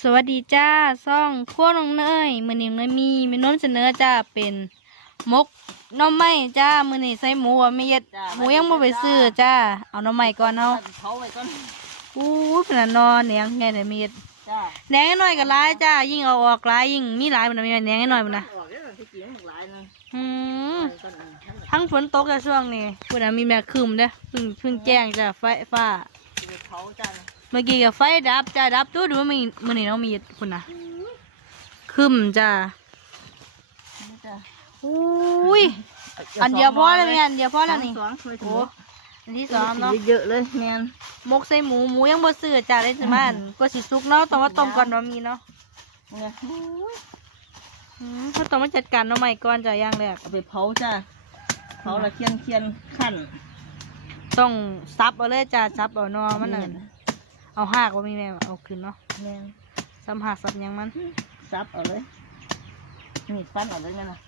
สวัสดีจ้าซ่องขั้วน้องเนยมือนี้เนยมีมีน้นเสนอจ้าเป็นมกหน้อไม้จ้ามือนี้ใส่หมูอะไม่เย็ดจ้าหมูยังไม่ไปซื้อจ้าเอาหน้อไม้ก่อนเอาเขาไว้ก่อนอู้เป็นอันนอนเนียงไงเนี่ยมีเย็ดจ้าแหนงน้อยก็ร้ายจ้ายิ่งเอาออกร้ายยิ่งมีร้ายมันนะมีแหนงน้อยมันนะออกแล้วที่กินหลายนึงอืมก่อนอะทั้งฝนตกจ้าช่วงนี้คุณน่ะมีแม่คืมเด้อเพิ่งเพิ่งแจ้งจ้าไฟฟ้าเขาจ้า เมื่อกี้กับไฟดับจ้าดับตู้ดูว่ามีมือนี้น้องมีคุณนะคืมจ้าจ้าอุ้ยอันเดียวพอแล้วเนี่ยอันเดียวพอแล้วนี่สองช่วยโอ้ถูอันที่สองเนาะเยอะเลยแมนมกใส่หมูหมูยังบ่ซื้อจ้าได้สิมันก็สิสุกเนาะต้องว่าต้มก่อนว่ามีเนาะเนี่ยอืมเขาต้องมาจัดการเนาะใหม่ก่อนจ้าอย่างแรกเอาไปเผาจ้าเผาละเคียนเคียนขั้นต้องซับเอาเลยจ้าซับเอาเนอมันน่ะแม่ เอาหากว่ามีแม่เอาขึ้นเนาะแมนซ้ำหากซับหยังมันซับเอาเลยนี่ฟันเอาเลยแม่นะ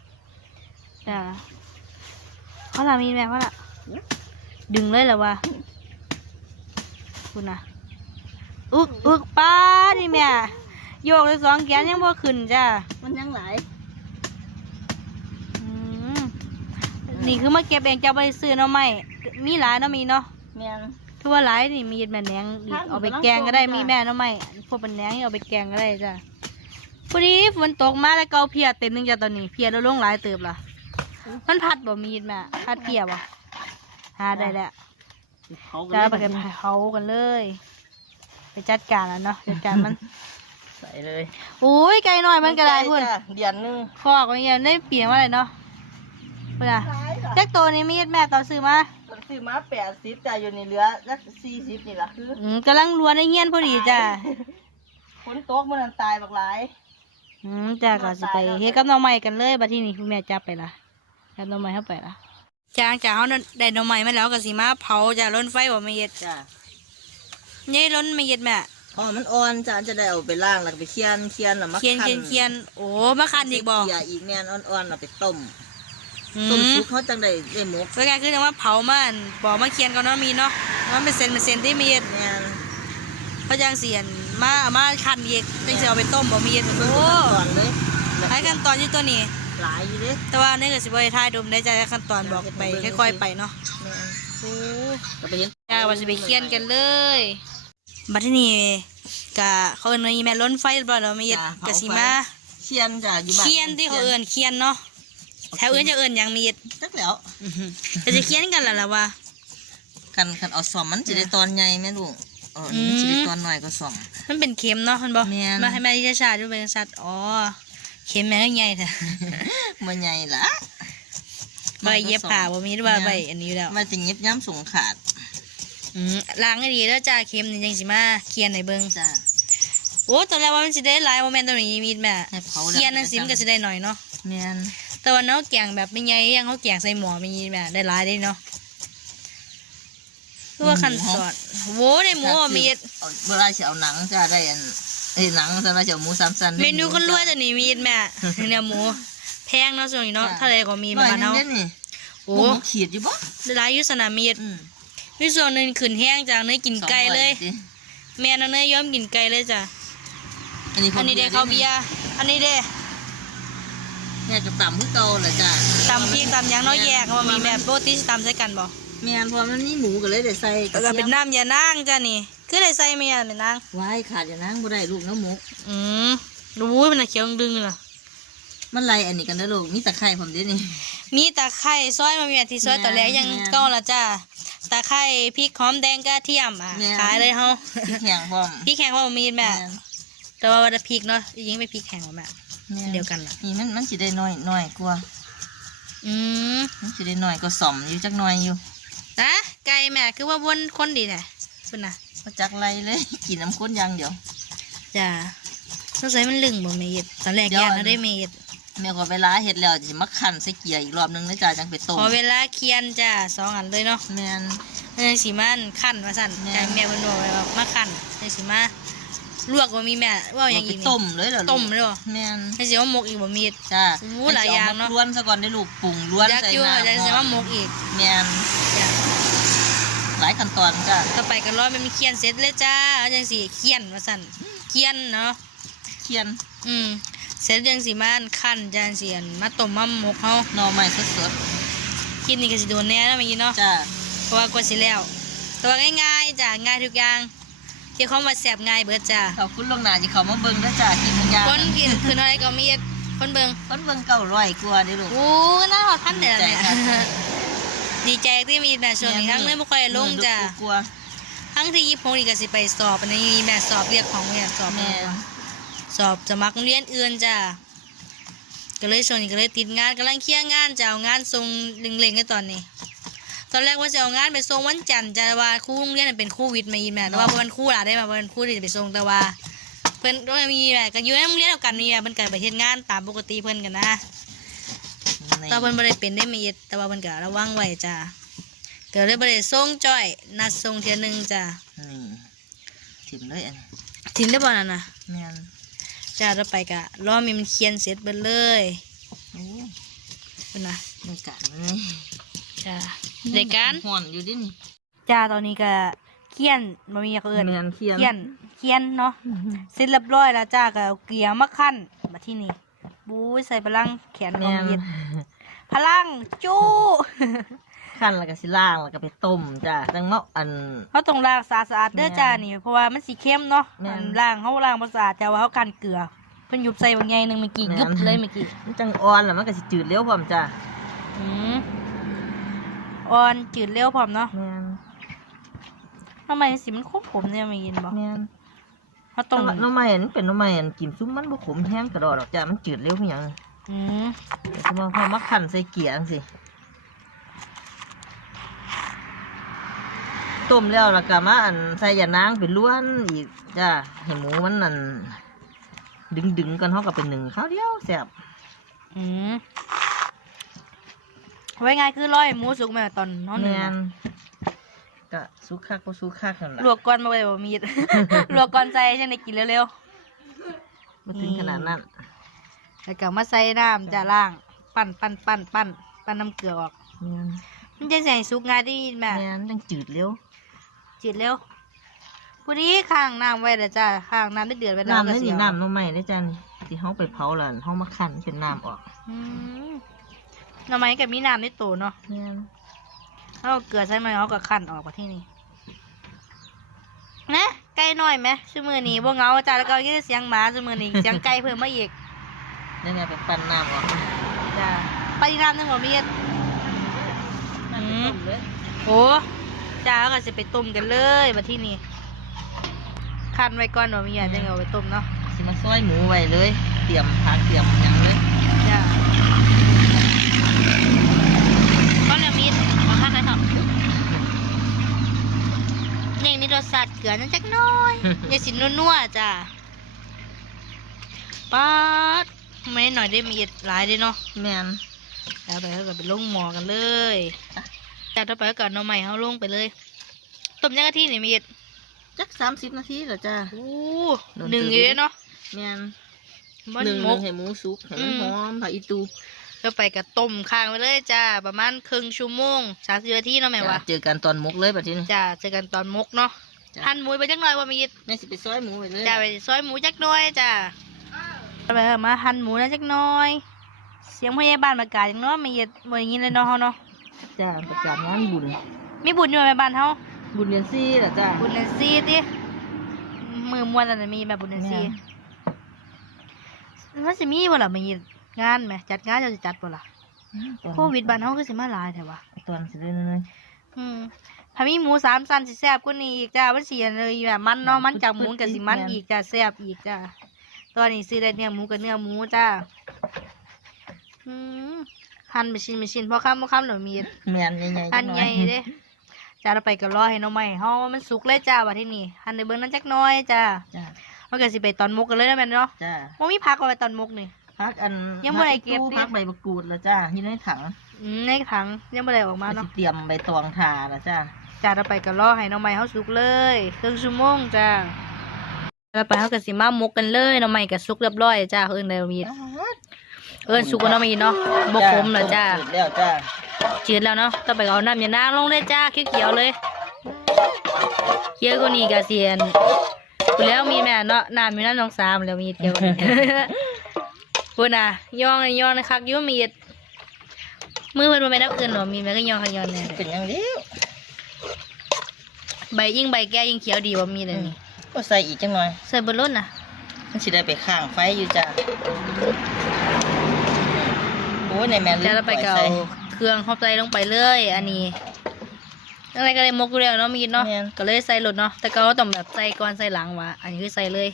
จ้าเขาละมีแม่เขาละดึงเลยเหรอวะคุณน่ะอึกอึกป้านี่แม่โยกเลยสองแขนยังบ่ขึ้นจ้ามันยังหลายอืมนี่คือมาเก็บเองจะเอาไปซื้อเนาะไม่มีหลายเนาะมีเนาะแมน คือว่าหลายนี่มีแม่แหนงอีกครับเอาไปแกงก็ได้ผมกำลังมีแม่เนาะไม่พวกเป็นแหนงเอาไปแกงก็ได้จ้ะพอดีฝนตกมาแล้วก็เอาเพียเต็มหนึงจ้ะตอนนี้เพียแล้วลงหลายเติบล่ะมันพัดบ่มีดแม่พัดเพียบ่หาได้แล้วเผาจะเอาไปกันเผากันเลย ไปจัดการแล้วเนาะจัดการมันใส่เลยอุ้ยไก่น้อยมันก็ได้พุ่นจ้ะเดือนหนึงคอกมันยังได้เปลี่ยนว่าอะไรเนาะเพื่อแจ็คตัวนี้มีดแม่ต่อซื้อมาต้น ซื้อมาแปดสิบจ้ะอยู่ในเหลือสักสี่สิบนี่ล่ะคืออืมกำลังรัวนในเฮียนพอดีจ้ะฝนตกมันนตายบักหลายอืมจ้ะก็สิไปเฮ็ดกับน้องใหม่กันเลยบัดทีนี้คุณแม่จับไปละจับน้องใหม่เข้าไปละจ้างจ้าเฮาได้น้องใหม่มาแล้วก็สิมาเผาจ้ะล้นไฟบ่ไม่เย็ดจ้ะนี่ล้นไม่เย็ดแม่อ๋อมันอ่อนจ้ะจะได้เอาไปล้างแล้วก็ไปเคี่ยนเคี่ยนแล้วมาเคียนเคียนเคียนโอ้มาคันอีกบ่เคี่ยอีกแม่นอ่อนๆเอาไปต้มอื ต้มมซุปเขาจังได้ได้หมกก็การคือจังว่าเผามันบ่มาเคียนก่อนเนาะมีเนาะมันเป็นเส้นเป็นเส้นที่มีเย็ดแม่นเขาจังเสียนมาเอามาคันอีกจังสิเอาไปต้มบ่มีเย็ดเบิ่งโอ้ขั้นตอนเลยใช้ขั้นตอนอยู่ตัวนี้หลายอยู่เด้แต่ว่านี่ก็สิบ่ได้ถ่ายดมได้จ้ะขั้นตอนบอกไปค่อยๆไปเนาะแม่นโอ้ก็ไปเห็นจ้าว่าจะไปเคียนกันเลยบัดทีนี้กะเขาเอิ้นว่าอีแม่ล้นไฟบ่เราไม่เย็ดกะสิมาเคี่ยนจ้ะอยู่บ้านเคียนที่เขาเอิ้นเคียนเนาะ แถวอื่นจะเอิ้นหยังมีเย็ดจักแล้วก็จะเคียนกันล่ะล่ะว่า คันคันเอาซ่อมมันสิได้ตอนใหญ่แม่ลูกเอออืมมันสิได้ตอนน้อยก็ซ่อม มันเป็นเข็มเนาะมันบ่แม่น มาให้แม่ที่ชาดูเป็นสัตว์อ๋อเข็มแม่ก็ใหญ่แท้บ่ใหญ่ล่ะใบเย็บผ้าบ่มีหรือว่าใบอันนี้อยู่แล้วมันจะเย็บย้ำสงขาดอืมล้างให้ดีแล้วจ้าเข็มนี่จังสิมาเคียนให้เบิ่งจ้ะโอ้ตอนแรกว่ามันสิได้หลายบ่แม่นตัวนี้มีดแม่ให้เผาแล้วเคียนจังสิมันก็สิได้หน่อยเนาะ แม่น แต่ว่าเนาะแกงแบบไม่ใหญ่ยังเขาแกงใส่หม้อไม่ใหญ่แบบได้หลายได้เนาะคือว่าขั้นตอนโว้ได้หมูอะมีดเอาเวลาจะเอาหนังจะได้อันเอ้ยหนังจะมาจะเอาหมูสามสันเมนูคนรวยแต่นี่มีดแม่เนี่ยหมูแพงเนาะส่วนนี้เนาะเท่าไรก็มีร้มาอยบ้านหนึเนาะงเด้นี่โอ้โอ้ขีดอยู่บ่ได้หลายอยุสนามมีดอืมมีส่วนหนึ่งขืนแห้งจากเนื้อกินไก่เลยสองร้อสิแม่เนาะเนื้อยอมกินไก่เลยจ้ะอันนี้อันนี้เด้เขาวเบียร์อันนี้เด้ เนี่ยจะต่ำคือเก่าแหละจ้ะตำพริกตำหยังเนาะแยกว่ามีแบบโปรตีนตำใส่กันบ่แม่นเพอมันนี่หมูก็เลยได้ใส่กแล้ระวก็เทีเป็นยมน้ำยานางจ้ะนี่ คือได้ใส่ไหมยาแม่นางไว้ขาดอย่างนั้นบ่ได้ลูกน้ำหมูอืมรู้มันน่ะเขียวดึงๆล่ะ มันไรอันนี้กันเด้อลูกมีตะไคร้ผมเด้นี่ มีตะไคร้ซอยมามีอาทิซอยแม่นตอนแรกยังแม่นเก้าละจ้าตะไคร้พริกหอมแดงกระเทียมอะแม่นขายเลยเฮาพริกแห้งพร้อมพริกแข็งว่าบ่มีแม่นแต่ว่าวันพริกเนาะยิงไม่พริกแข็งว่าแม่ แม่นเดียวกันล่ะ นี่มันมันสิได้น้อยน้อยกว่าอืมมันสิได้น้อยก็สมอยู่จักหน่อยอยู่นะไก่แม่คือว่าวนคนดีแท้คุณน่ะบ่จักไรเลยกินน้ำข้นอย่างเดียว จ้าสงสัยมันลึงบ่เมดตอนแรกเดี๋ยว ยานอันะนได้เมดแม่ก็เวลาเฮ็ดแล้วสิมาคั่นใส่เกียร์อีกรอบนึงนะจ้าจังไปต้มขอเวลาเคียนจ้าสองอันเลยเนาะแม่น เออสีมันขั้นมาสั่นแม่จ้าแม่เพิ่นบอกไว้ว่ามาขั้นเออสีมา ลวกบ่มีแม่ว่าอย่างเไปอีกนี่ต้มเลยเหรอลูกต้มเลยบ่แม่นให้สิว่าหมกอีกบ่มีด จ้าโอ้หลายอย่างเนอะ ล้วนซะก่อนได้ลูกปรุงล้วนอยากใส่อยู่น้ำอยากจะว่าหมกอีกแม่นจ้ะหลายขั้นตอนจ้าต่อไปก็ร้อยมันมีเคียนเสร็จเลยจ้าเอาจังสิเคียนว่าสั่นเคียนเนาะ เคียนอืมเสร็จยังสิมาขั้นจานเสียนมาต้มมาหมกเฮาหน่อไม้สดกินนี่ก็สิโดนแน่เนาะแม่ยินเนาะๆจ้าเพราะว่ากว่าสิแล้วตัวง่ายๆจ้ะง่ายทุกอย่าง เกี่ยวข้องว่าแซ่บง่ายเบิดจ้ะขอบคุณลวงหน้าที่เขามาเบิ่งเด้อจ้ากินยาคนกินคือน้อยก็มีคนเบิ่งคนเบิ่งเก่าร้อยกว่าเด้อลูกโอ้น่าหอดพันเด้อใจเนี่ยค่ะดีใจที่มีแม่ช่วงนี้ทั้งเลยบ่ค่อยลงจ้ะกลัวทั้งที่ยี่พงนี่ก็สิไปสอบอันนี้มีแม่สอบเรียกของเนี่ยสอบแม่สอบสมัครโรงเรียนอื่นจ้ะก็เลยช่วงนี้ก็เลยติดงานกำลังเคลียร์งานจะเอางานส่งเล็งๆกันตอนนี้ ตอนแรกว่าจะเอางานไปส่งวันจันทร์จ้ะแต่ว่าครูโรงเรียนนะเป็นครูวิทย์มาอีแม่แต่ว่าวันครูหลาได้มาวันครูที่จะไปส่งแต่ว่า เพิ่นก็มีแบบก็อยู่ในโรงเรียนเดียวกันนี่แหละเพิ่นก็ไปเฮ็ดงานตามปกติเพิ่นกันนะแตอนเพิ่นบ่ได้เป็นได้มีเอ็ดแต่ว่าเพิ่นก็ระวังไว้จ้ะก็เลยบ่ได้ส่งจ้อยนัดส่งเทื่อหนึงจ้ะนี่ถิ่มเลยอันนี้ทิ้งได้บ่นั่นน่ะแม่นจ้าเราไปกะรอมีมันเขียนเสร็จเบิดเลยโอ้เป็นนะได้การเลย จ้าในการห่อนอยู่ดินี่จ้าตอนนี้ก็เขียนบ่มีอย่างอื่นแม่นเคียนเขียนเขียนเนาะเสร็จเรียบร้อยแล้วจ้าก็เอาเกลียมาขั้นมาที่นี่บู๊ยใส่พลังแขนขแม่องนเย็นพลังจู้ ขั้นแล้วก็สิล่างแล้วก็ไปต้มจ้าจังเมาะอัน เขาต้องล้างสะอาดสะอาดเด้อแม่นจ้านี่เพราะว่ามันสีเข้มเนาะแม่นอันล้างเขาล้างบ่สะอาดจ้าว่าเขากันเกลือเพิ่นยุบใส่บางไงหนึงเมื่อกี้แม่นยุบเลยเมื่อกี้มันจังอ่อนแล้วมันก็สิจืดเร็วพร้อมจ้าอืม อ่อนจืดเร็วพร้อมเนาะแม่นทำไมสิมันคุ้มผมเนี่ยไม่ยินบ่แม่นเขาต้ต้อองงน้ำใหม่อันนี้เป็นน้ำใหม่อันกินซุ้มมันบ่ขมแห้งกระดอดอกจ้ามันจืดเร็วเพียงอืมเดี๋ยวจะมาพอมาขันใส่เกียร์จังสิต้มแล้วแล้วก็มาอันใส่ยานางเป็นล้วนอีกจ้าให้หมูมันนั่นดึงดึงๆกันเขาก็เป็นหนึ่งข้าวเดียวแซ่บอืม ไว้ไงคือร้อยหมูสุกแม่ตอนน้องหแมนึ่งนอะก็สุกคักก็สุกคักนั่นลล่ะวกก่อนมาไว้บ่มีด ลวกก่อนใส่ฉันได้กินเร็วมาถึงขนาดนั้นๆแล้วก็มาใส่น้ำจะล่าง ปั้นปั้นปั้นปั้นปั้นน้ำเกลือออก แมนมันจะใส่สุกง่ายที่แม่ แมนจังจืดเร็วจืดเร็วพอดีข้างน้ำไว้แล้วจ้าข้างน้ำได้เดือดไว้น้ำก็นี่เสีนี่ยน้ำน้ำใหม่ได้อจ้านี่ที่เขาไปเผาแล้วเขามาขันเป็นน้ำออก อืม หน่อไม้กับมีน้ำในโตเนาะแมนเอาเกลือใส่ไหมเขาก็ขั้นออกมาที่นี่นะไก่น้อยไหมชั่วมือนี้บ่เหงาจ้าแล้วก็ยิ่เสียงหมาชั่วมือนี้เสียงไก่เพิ่มมาอีกได้ไงไปปั้นน้ำออกจ้าไปอีกน้ำหนึงบ่มีดน้ำไปต้มเลยโอ้จ้าก็จะไปต้มกันเลยมาที่นี่ขั้นไว้ก่อนบ่มีอะจะเอาไปต้มเนาะสิมาซอยหมูไว้เลย เตรียมผักเตรียมหยังเลยจ้าก็แล้วมีดขอข้างหน่อยเถอะนี่มีรสชาติ เกลือนั่นจักหน้อย อย่าสินัวๆจ้าป๊าดไม่หน่อยได้มีดหลายเด้เนาะแมนแล้วไปเขาก็ไปลงหมอกันเลยแต่ต่อไปก็ก่อนเอาใหม่เขาลงไปเลยต้มยังกะทินี่มีดจักสามสิบนาทีแล้วจ้าโอ้โดนหนึ่งตืบอยู่เด้เนาะแมนมันหนึ่งมกให้หมูสุกให้มันอืมหอมผักอีตูแล้วไปกับต้มค้างไปเลยจ้าประมาณครึ่งชั่วโมงสามสิบนาทีเนาะแม่วะจ้ะเจอกันตอนมกเลยแบบนี้จ้าเจอกันตอนมกเนาะจ้ะ หั่นหมูไปจักหน่อยว่ามีดแม่สิไปซอยหมูไปเลยจ้าไปซอยหมูจักหน่อยจ้าไปเอามาหั่นหมูนะจักหน่อย เสียงพยาบาลประกาศอย่างเนาะมีดบ่อย่างนี้เลยเนาะเฮาเนาะจ้าประกาศงานบุญมีบุญอยู่ไหมบ้านเฮาบุญเดือนสี่เหรอจ้าบุญเดือนสี่ติมือมวนอันนั้นมีแบบบุญเดือนสี่มันสิมีบ่ล่ะมีงานไหมจัดงานจะสิจัดบ่ล่ะโควิดบ้านเฮาคือสิมาหลายแท้วะตอนสิเลยเลยอืม ถ้ามีหมูสามสันสิแซ่บกว่านี้อีกจ้ามันสิอันเลยแบบมันเนาะมันจากหมูกับสิมันอีกจ้าแซ่บอีกจ้าตอนนี้ซื้อได้เนื้อหมูกับเนื้อหมูจ้าอืมหั่นไปชิ้นไปชิ้นพอคำพอคำหน่อยมีแมนใหญ่ๆหั่นใหญ่เด้จ้าเราไปก็รอให้หน้องใหม่เฮามันสุกเลยจ้าว่าที่นี่หั่นในเบิ่งนั้นจักหน้อยจ้าจ้ามันก็สิไปตอนมกกันเลยนะแม่นเนาะจ้าบ่มีพักเอาไปตอนมกนี่พักอันยังบ่ได้เก็บตู้ดิพักใบมะกรูดแล้วจ้าอยู่ในถังอืมในถังยังบ่ได้ออกมาก็เนาะสิเตรียมใบตองทาแล้วจ้า จ้าเราไปก็รอให้หน้องใหม่เฮาสุกเลยครึ่งชั่วโมงจ้าเราไปเฮาก็สิมามกกันเลยหน้องใหม่ก็สุกเรียบร้อยจ้าเอิ้นได้มีเอิ้นสุกกว่าหน้องใหม่เนาะบ่ขมแล้วจ้าเสร็จแล้วจ้าจืดแล้วเนาะต่อไปก็เอาน้ำยานางลงเลยจ้าเขียวๆเลยเขียวกว่านี้ก็เสียนพูดแล้วมีแม่เนาะน้ำมีน้ำน้องสามแล้วมีเดียวกันพูดน่ะย่องย่องนะครับยุ่มีดมือเพิ่นบ่แม่นน้ำอื่นหรอมีแม่ก็ย่องขย้อนแน่เป็นอย่างเดียว ใบยิ่งใบแก่ยิ่งเขียวดีกว่ามีเลยนี่ก็ใส่อีกจังหน่อย ใส่บนรถน่ะ มันสิได้ไปข้างไฟอยู่จ้ะโอ้ยในแม่นแล้วเราไปก็ใส่เอาเครื่องเข้าใจลงไปเลย อันนี้อะไรก็เลยมกอยู่แล้วเนาะมีดเนาะแม่นก็เลยใส่รถเนาะแต่ก็ต้องแบบใส่ก่อนใส่หลังวะอันนี้คือใส่เลย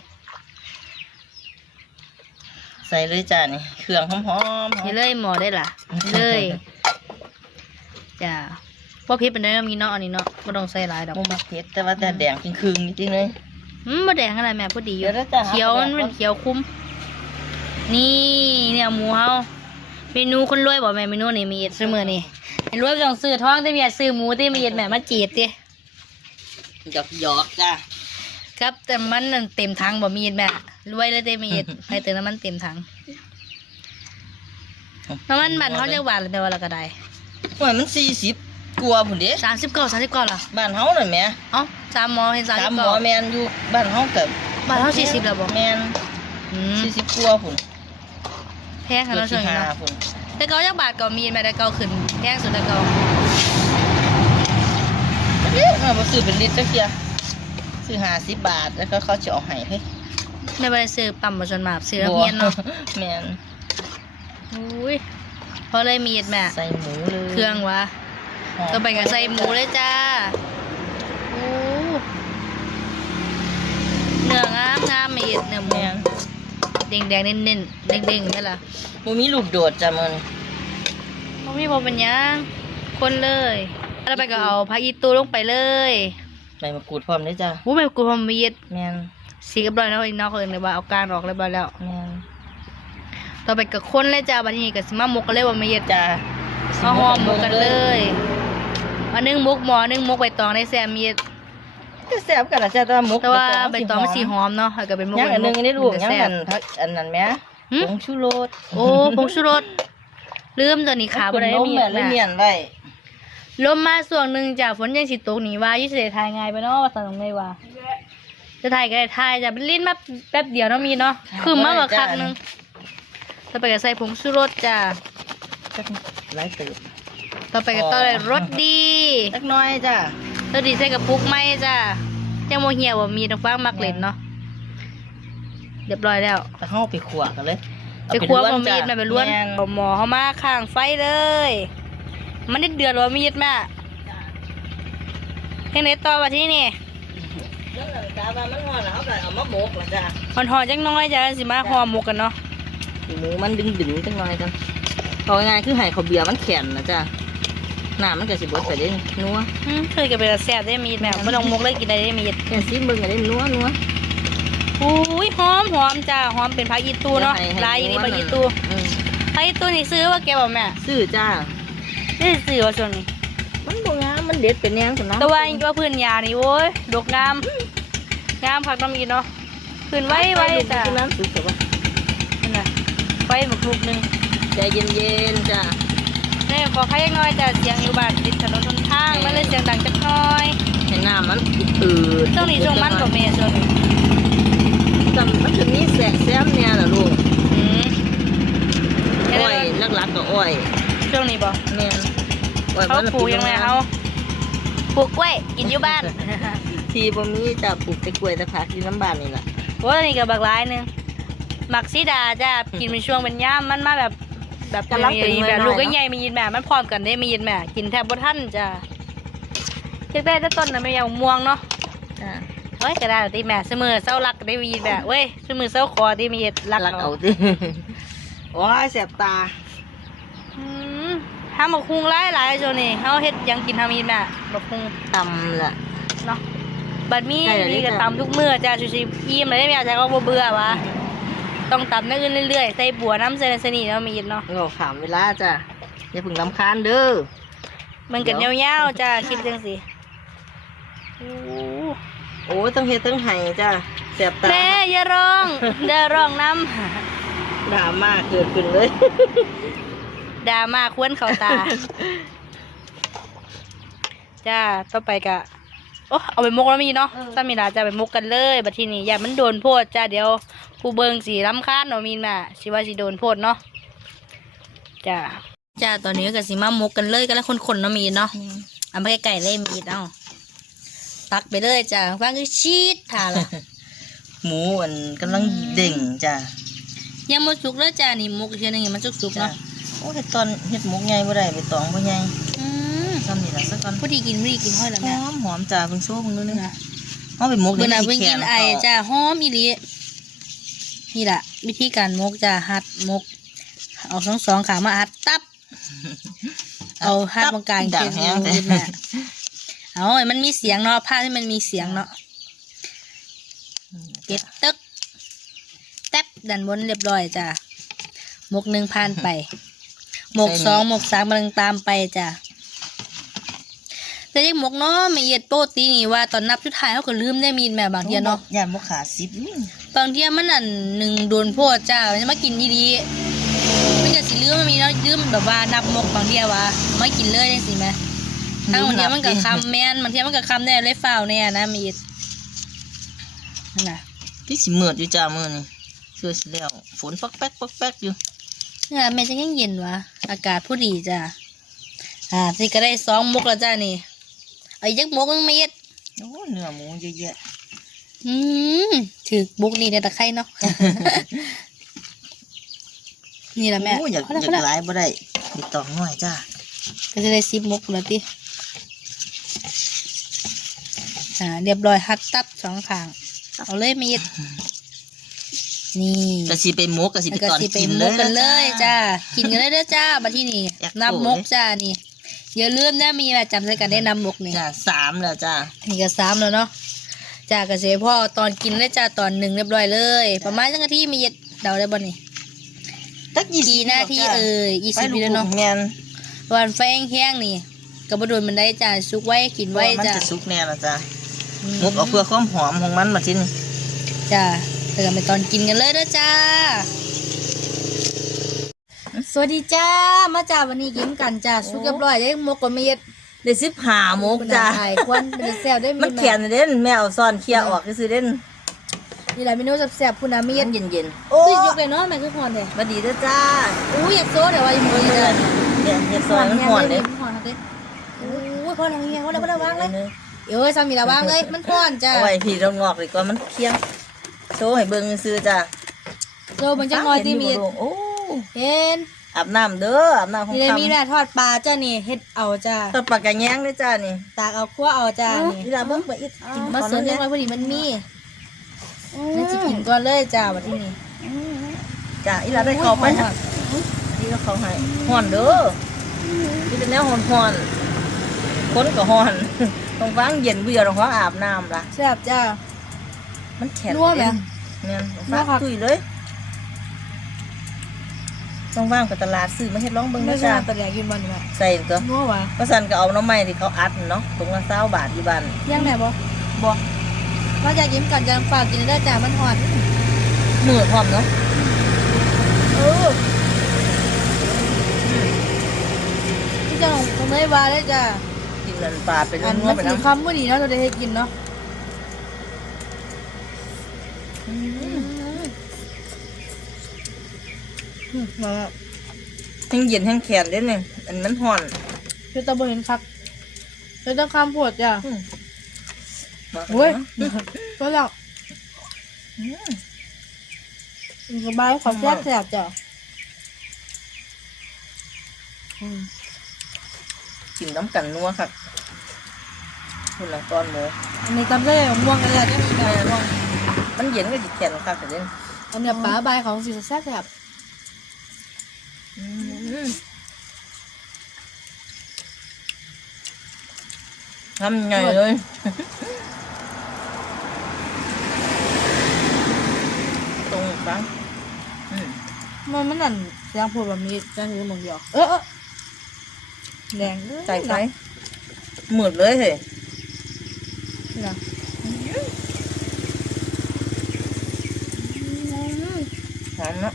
ใส่เลยจ้ะนี่เครื่องหอมๆนี่เลยหมอได้ล่ะเลยจ้า ว่าพริษเป็นได้มีเนาะอันนี้เนาะไม่ต้องใส่หลายดอกมุมักเผ็ดแต่ว่าแต่แดงจริงคืนจริงๆเลยอืมบ่แดงอะไรแม่พอดีอยู่เดี๋ยวเราจะหาเขียวมันเป็นเขียวคุ้ม นี่เนี่ยหมูเฮาเมนูคนรวยบอกแม่เมนูนี่มีเอ็ดเสมอนี่ไอ้รวยบ่ต้องซื้อท้องแต่มีอยากซื้อหมูที่มีเอ็ดแม่มาจีดติหยอกหยอกๆจ้ะครับแต่มันนั่นเต็มถังบ่มีเอ็ดแม่รวยเลยเต็มมีเอ็ดไปเติมน้ำมันเต็มถังน้ำมันบ้านเฮาจักบาทเลยแต่ว่าละก็ได้โอ้ยมันสี่สิบ กว่าผุนเด้สามสิบเก้าสามสิบเก้าล่ะบ้านเฮาน่ะแหม่เอ้าสามหมอเห็นสามสาสิมบหมเก้าอแมนอยู่บ้านเฮากับบ้านเฮาสี่สิบแล้วบ่แมนอืมสี่สิบกว่าผุนแพงค่ะเกือเราบช่วสี่งนี้ห้าเนาะผุนแต่เก้าจักบาทก็มีแม่แต่เก้าขึ้นแพงสุดแต่เก้าเอ๊ะเอามาซื้อเป็นลิตรจักเทียซื้อห้าสิบบาทแล้วก็เขาจะเอาให้เฮ้ยไม่ไปซื้อปั๊มมาจนมาซื้อน้ำเย็นเนาะแมนอุ้ยพอเลยมีดแม่ใส่หมูเลยเครื่องวะ ก็ไปกับใส่หมูเลยจ้าโอ้เนื้องามงามมีดเนื้อหแมมูนแดงแดงๆเน้นเน้นๆเด้งๆนี่ล่ะบ่มีลูกโดดจ้ะมันพอมีพอเป็นหยังคนเลยแล้วไปก็เอาผักอีตูลงไปเลยใบมะกรูดพร้อมเลยจ้ะวู้แบบกูพอมีดแมนสีกับรอยแล้วอีกนอกเลยเลยว่าเอาการออกเลยบ่แล้วแมนต่อไปกับคนเลยจ้าบัดนี้ก็สิมาหมกกันเลยว่ามีดจ้ะมาหอมหมกกันเลย อันนึงหมกหมออันนึงหมกใบตองในแซมมีดก็แซ่บกันล่ะจ้ะแต่ว่าหมกแต่ว่าใบตองมันสีหอมเนาะแล้วก็เป็นหมกยังอันหนึงอันนี้ลูกมัยังแซ่อับนพักอันนั้นแหม่หึผงชูรสโอ้ผงชูรสลืมตัวนี้ขาบ่ได้นมมีแม่เลยเมียนไว้ลมมาส่วนหนึ่งจากฝนยังสิตกหนีว่ายี่สิได้ทายง่ายไปเนาะว่าสั่งเลยว่าจะถ่ายก็ได้ถ่ายจะเป็นลิ้นมาแป๊บเดียวเนาะมีเนาะคือมาว่าคักหนึงต่อไปก็ใส่ผงชูรสจ้าจักหลายตื่น ต่อไปก็ต่อเลยรสดีจักหน้อยจ้ะรสดีใส่กับปุกไหมจ้ายังโมเหี่ยวว่ามีน้ำฟ้ามักเล่นเนาะเรียบร้อยแล้วแต่ห้าไปขวกันเลยไปครัวมามีดมาไปล้วนแม่นเอาหมอเข้ามาข้างไฟเลย มันได้เดือดว่ามีดแม่เฮ็ดไหนต่อว่าที่นี่แล้วหลังจากว่ามันห่อนแล้วเขาก็เอามาโบกแล้วจ้ะหอนหอจังน้อยจ้ะสิมาห่อหมกกันเนาะหมูมันดึงดึงๆจังหน่อยกันเอาง่ายๆคือไห้เขาวเบียร์มันแข็งนะจ้ะ หน้ามันก็สิบดไปได้นัวอืมเคยกับไปแซ่บได้มีดแม่ไม่ต้องหมกเลยกินได้ได้มีดแค่ซีเบิ่งก็ได้นัวนัวอุ้ยหอมหอมจ้าหอมเป็นผักอีตูเนาะให้ให้ลายอย่างนี้หมูผักมันอีตูอืมผักอีตูนี่ซื้อว่าแกบอกแม่ซื้อจ้านี่ซื้อว่าส่วนนี้มันบ่งามมันเด็ดเป็นแนวคุณเนาะแต่ว่าว่าพื้นยานี่โว้ยดกงามงามผักน้ำอีเนาะพื้นไว้ไว้จ้าน้ำสุกๆว่านั่นน่ะไว้หมกลูกหนึงใจเย็นๆจ้ะนี่ ขอใครยังน้อยจะเสียงอยู่บ้านติดถนนทนทางมันเลยเสียงดังจักหน้อยให้น้ำมันอืดช่วงนี้ช่วงมันกับเมย์ช่วงนี้จำมันจะมีแสกแซมเนี่ยล่ะลูกอืมเห็นอ้ไหอมยหลักๆก็อ้อยช่วงนี้บอกแม่นอ้อยเขามันปลูกยังไงเขาปลูกกล้วยกินอยู่บ้าน ที่บ่มีจะปลูกแต่กล้วยแต่ผักอยู่น้ำบ้านนี่ล่ะโอ้ยนี่กับบักร้ายหนึงหมักซีดาจ้ากินเป็นช่วงเป็นย่ามมันมาแบบ แบบมีแบบลูกก็ใหญ่มียินแม่มันพร้อมกันได้มียินแม่กินแทบบ่ทันจ้าเจ๊ได้แต่ต้นน่ะไม่ยาวม่วงเนาะจ้ะเฮ้ยก็ได้ตีแม่เสมอเศร้ารักได้มียินแม่เว้ยเสมอเศร้าคอได้มียินรักรักเอาเอาติโอ้ยแสบตาอืมทำบักคุงหลายหลายๆโจนี่เฮาเฮ็ดหยังกินทำมีแม่บักคุงตำล่ะเนาะบัดมีใช่แล้วนี่มีก็จ้ะตำทุกมื้อจ้าชูชีอิ่มเลยได้แม่จ้าก็บ่เบื่อวะ ต้องตำเนื้ออื่นเรื่อยๆ ใส่บัวน้ำใส่สนีแล้วมียินเนาะเราขามเวลาจ้ะอย่าเพึ่งลำคาญเด้อมันกันยาวๆจ้าคลิปจังสิโอ้โอ้ยต้องเฮ็ดต้องไห้จ้ะแสบตาแม่อย่าร้องเด้อร้องน้ดราม่าเกิดขึ้นเลยำดราม่าควนเข้าตา จ้าต่อไปกะโอ้เอาไปมกแล้วมีเนาะเออถ้ามีลาจะไปมกกันเลยบัดทีนี้อย่ามันโดนโพดจ้าเดี๋ยว ผู้เบิงสีรำคาญเนาะมีนมาสิว่าสิโดนโพดเนาะจ้าจ้าตอนนี้ก็สิมามกกันเลยกันแล้วคนๆเนาะมีนเนาะเอาไปไก่เลยมีดเอาตักไปเลยจ้าฟังคือชีดถ่าละหมูอันกำลังเด่งจ้ะยังมดสุกแล้วจ้านี่มกอีกเทียหนึงให้มันสุกๆจ้ะเนาะโอ้เฮ็ดตอนเฮ็ดหมกใหญ่บ่ได้ไปตองบ่ใหญ่อืมซ้ำนี่ล่ะสักก่อนพอดีกินพอดีกินห้อยแล้วหแม่อมหอมจ้าเพิ่งโซ่เพิ่งนู้นนึงนะเอาไปหมกเบิ่งน่ะสิเบิ่งกินไอแขจ้าหอมอีหลี นี่แหละวิธีการมกจ้าหัดมก เอาสองสองขามาหัดตับ เอาหัดตรงกลางดัเขีงยนแห้งนิดน่ะเอาให้มันมีเสียงเนาะผ้าที่มันมีเสียงเนาะเก็ดตึกแต๊บดันบนเรียบร้อยจ้าหมกหนึ่งผ่านไปหมกสองหมกสามกำลังตามไปจ้าแต่ยังหมกเนาะไม่เอียดโปรตีนี่ว่าตอนนับชุดท้ายเขาก็ลืมได้มีนแม่บางเทียเนาะย่านบ่ขาดสิบนี่ บางเทียมันอันหนึ่งโดนโพดจ้ามันจะมากินดีๆมันจะสิลืมมันมีเนาะลืมแบบว่านับหมกบางเทียว่ามากินเลยจังสิแม่ทั้งบางเทียมันก็คำแม่นบางเทียมันก็คำแน่เลยฝ้าวแน่นะมีดนั่นน่ะที่สิมืดอยู่จ้ามื้อนี้เสื้อสิแล้วฝนปักแป๊กปักแป๊กอยู่เนี่ยแม่จะยังเย็นวะอากาศผู้ดีจ้าอ่าที่ก็ได้สองมกแล้วจ้านี่เอาอีกจักมกนึงไม่เย็ดโอ้เนื้อหมูเยอะแยะ อืมถือบุกนี่ในตะไคร้เนาะ นี่แหละแม่โอ้อยากพอแล้วอพยาอกแล้วหลายบ่ได้ไปตองหน่อยจ้าก็จะได้ซิบมกแล้วติอ่า เรียบร้อยฮัดตับสองข้าง เอาเลยมีดนี่ ก็สิไปหมกก็สิไปแล้วก็ตอนสิไปกินมเลกยกันเลยจ้า กินกันเลยเด้อจ้าบัดที่นี่อยากนับโกรธมกจ้านี่อย่าลืมนะมีมาจำใส่กันได้นำมกนี่จ้าสามแล้วจ้านี่ก็สามแล้วเนาะ จ้ากระเสพ่อตอนกินเลยจ้าตอนหนึ่งเรียบร้อยเลย ประมาณสักนาทีมีเย็ดเดาได้บ่นี่ตักยี่สิบกี่นาทีเอ่ยยี่ไปสิบลูวิกแล้วเนาะแม่นวันไฟแห้งๆนี่กระบโดนมันได้จ้าซุกไว้กินไว้มันจ้าจะสุกแน่ละจ้าอืหมกเอาเพื่อความหอมของมันมาทิ้นจ้าเดี๋ยวกันไปตอนกินกันเลยเด้อจ้าสวัสดีจ้ามาจ้าวันนี้กินกันจ้าสุกเรียบร้อยได้มกกับเม็ด ได้สิบหาหมกจ้าไอ้ควันเป็นแซ่บได้มันแข็งเด่นแม่เอาซ่อนเคลียร์ออกก็คือเด่นนี่แหละเมนูแซ่บๆพุ่นนะเม็เย็ดนเย็นเย็นโอ้ยยกเลยเนาะแม่คือหอนเลยมาดีเด้อจ้าอู้ยอยากโซ่เดี๋ยวว่าอยู่มือเลยเดี๋ยวเฮ็ดซอยมันหอนเด้หอนเลยโอ้ยพอแล้วเงี้ยพอแล้วพอแล้ววางเลยเอ้ยซามีละวางเลยมันพอนจ้าเอาไว้พี่เรางอกดีกว่ามันเคียงโชว์ให้เบิ่งซื้อจ้าโจมันจะงอยที่มีเห็นอยู่บ่ลูกโอ้เห็น อาบน้ำเด้ออาบน้ำของนี่เลยมีคำแม่ทอดปลาจ้านี่เฮ็ดเอาจ้าตอดปากกะแยงเด้อจ้านี่ตากเอาคั่วเอาจ้านี่เวลาเบิ่งไปอีกกินมาก่อนเสริมเนี่เรื่อยงไว้พอดีมันมีนั่นจะกินก่อนเลยจ้าวันที่นี่จ้าอีหลาได้เข้าไปจ้ะนี่เราเข้าให้หอนเด้อนี่เป็นแนวหอนหอนๆคนก็หอนต้องฟังเย็นเบื่อต้องฟังอาบน้ำล่ะแซ่บจ้ามันแข็งนัวไหม เนี่ยนัฟัวกค่ะตุยเลยต้อง ว่างกับตลาดซื้อมาเฮ็ดร้องเบิ่งไม่นะใช่จ้าตะแหลกกินมันแม่ใส่ตัวนัววะประสันก็เอาน้ำไม้ที่เขาอัดเนาะถุงละเศร้าบาทที่บ้านย่างแม่บ่บ่เราจะยิ้มกันจะฝากกินได้จ้ามันหอนมือพร้อมเนาะเออที่จังผมไม่ว่าได้จ้ากินนันปลาเป็นอันนัวมันไปสีน้ำคำพอดีเนาะเราได้ให้กินเนาะ มอืมมาทั้งเย็นทั้งแข็งเด้เนี่ยอันมันห่อนคือตะบเห็นครับคือต้องคำปวดจ้าอืมมาเว้ยอืมก็แล้วอืมสบายขอแซ่บแซ่บจ้ะอืมกินน้ำกันนัวครับคุณละก้อนหมูอันนี้ตำเล่ม่วงกันเลยที่มีแบบม่วงมันเย็นก็จิแข็งครับแต่เด่นอันเนี้ยปลาใบายของสีแซ่บแซ่บ ทำใหญ่เลย ตรงฟังอืมมันมันนั่นเสียงพูดแบบนี้จะถือมึงเดียวเออเออแดงเอ้ยใส่ไฟหมืดเลยเฮ้ยนะหอมเนาะ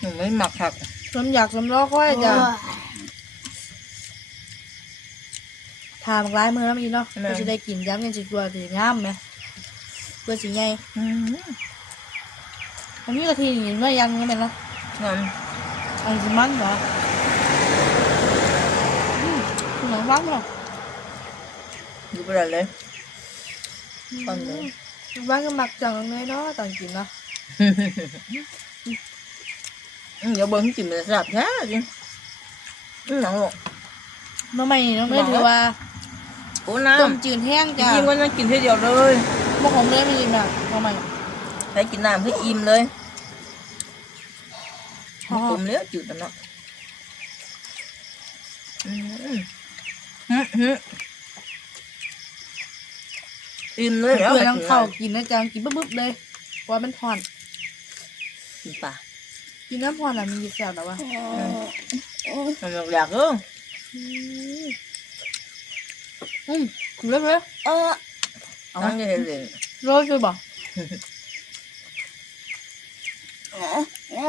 หนูไม่หมักผักสมอยากสมรอค่อยจ้ะ ทามันร้ายมือแล้วมีเนาะแม่เพื่อจะได้กินย้ำกันสิกลัวสิงามไหมเพื่อสิไงอืมอันนี้กะทินี่เมื่อยังไม่เป็นเนาะงั้นอันนี้มันเหรออืมเหมือนฟังเนาะอยู่ประเด็นเลยฟังเลยฟังก็หมักจังเลยเนาะตอนกินเนาะอืมเดี๋ยวเบิ้งกินมันจะแซ่บแท้จริงอืมหนังหรอกน้องใหม่น้องไม่ถือว่า โอ้น้ต้มจืดแห้งำจ้ะอิ่มก็ยังกินทีเดียวเลยบ่ผมเลยไม่ยินอะน้องใหม่ใช้กินน้ำเพื่ออิ่มเลยอ๋อผมเลี้ยวจืดแล้วเนาะอืมฮึฮึอิ่มเลยแล้วเพื่อนไปต้องกินเข้าน้ำกินนะจ๊ะกินบึ๊บๆเลยเพราะว่ามันผ่อน กินปลากินน้ำผ่อนอะมันมีแสบแต่ว่ามันอยากเออ อืม ถูกแล้วเลยเออตั้งใจเห็นเลยโรยคือบอกอื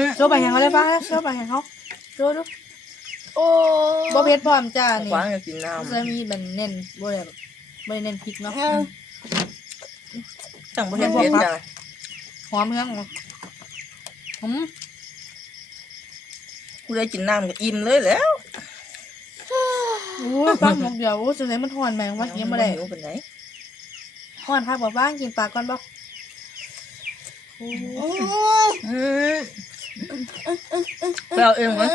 มโชว์ไปแหงเขาเลยป่ะโชว์ไปแหงเขาโชว์ดูบ่เพชรพร้อมจ้านี่ขวางจะกินน้จะมีมันเน้นบ่ได้แบบบ่ได้เน้นพริกเนาะำตั้งประเทศเพชรจ้ะหอมเมืองอืมกูได้กินน้ำก็อิ่มเลยแล้ว โอ้ยปังหมกเดียวโอ้ยจังไดมันหอนแมงว่ากินบ่ได้หิวเป็นไหนหอนพักบ่บ้างกินปลาก่อนบ่อืมไปเอาเองมั้ย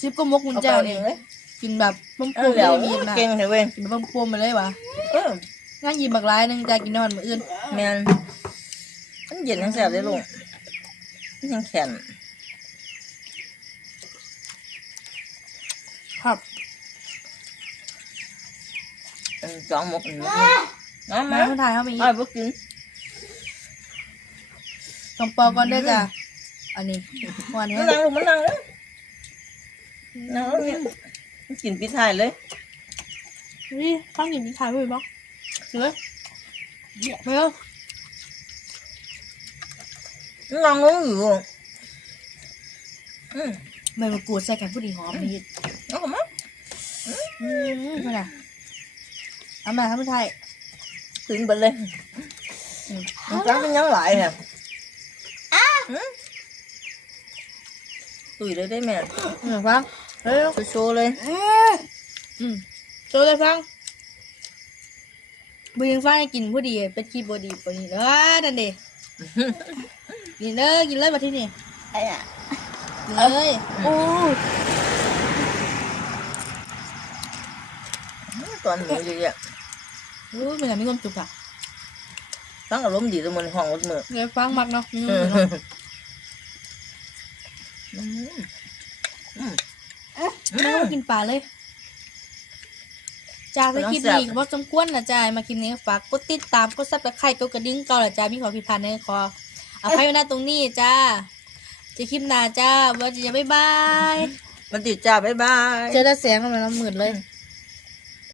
ซิบก็มกมุนเอาไปเจ้าเอาเอนี่งเลยกินแบบปุ่มเอๆอเลแล้วยมีน่ะเก่งเถอะเว้ยกินแบบปุ่มๆไปเลยวะเอองั้นหยิบบักหลายหนึงจ้ากินนอนมื้ออื่นแมนมันเย็นทั้งแสบเลยลูกมันยังแข็ง ครับ เออสองหมกหนึ่งน้ำมามาคนไทยเขามีไอ้พวกกินต้องปอกก่อนเด้อจ้ะอันนี้หวานมันแฮะนั่งลูกมันนั่งเลยนั่งแล้วเนี่ยมันกินปีท้ายเลยนี่ฟังกินมีขายไว้บ่เสือไปเร็วมันนั่งลงอยู่อืมใบมะกรูดใส่กันผู้ดีหอมนี่เอาเข้ามา อืมเท่าไหร่เอามาครับคนไทยกินไปเลยอืมมันจ้างเป็นยังหลายเนี่ยอืมตุยเลยได้แม่เออฟังเร็วโชว์ๆเลยอืมโชว์เลยฟังบืยังฟังให้กินผู้ดีเป็นคีย์บอดีตัวนี้เด้อนั่นเด้กินเด้อกินเลยมาที่นี่กินเลยโอ้ยตอนหนูอยู่เนี่ ยโอ้ยมันยังมีความสุขอะตั้งอารมณ์ดีตัวมันห้องวัดมือเลยฟังมักเนาะมีอืความมสุขเนาะอืมอืมแล้วก็มากินปลาเลยจ้าถ้าคลิปนี้ก็บ่สมควรนะจ้ามาคลิปนี้ก็ฝากกดติดตามกดซับสไครต์กดกระดิ่งเก่าละจ้ามีขอผิดพลาดในขออภัยไว้หน้าตรงนี้จ้าเจะคลิปหน้าจ้าว่าจะบ๊ายบายมันติดจ้าบ๊ายบายเจอแต่แสงแล้วมันละหมื่นเลยอืม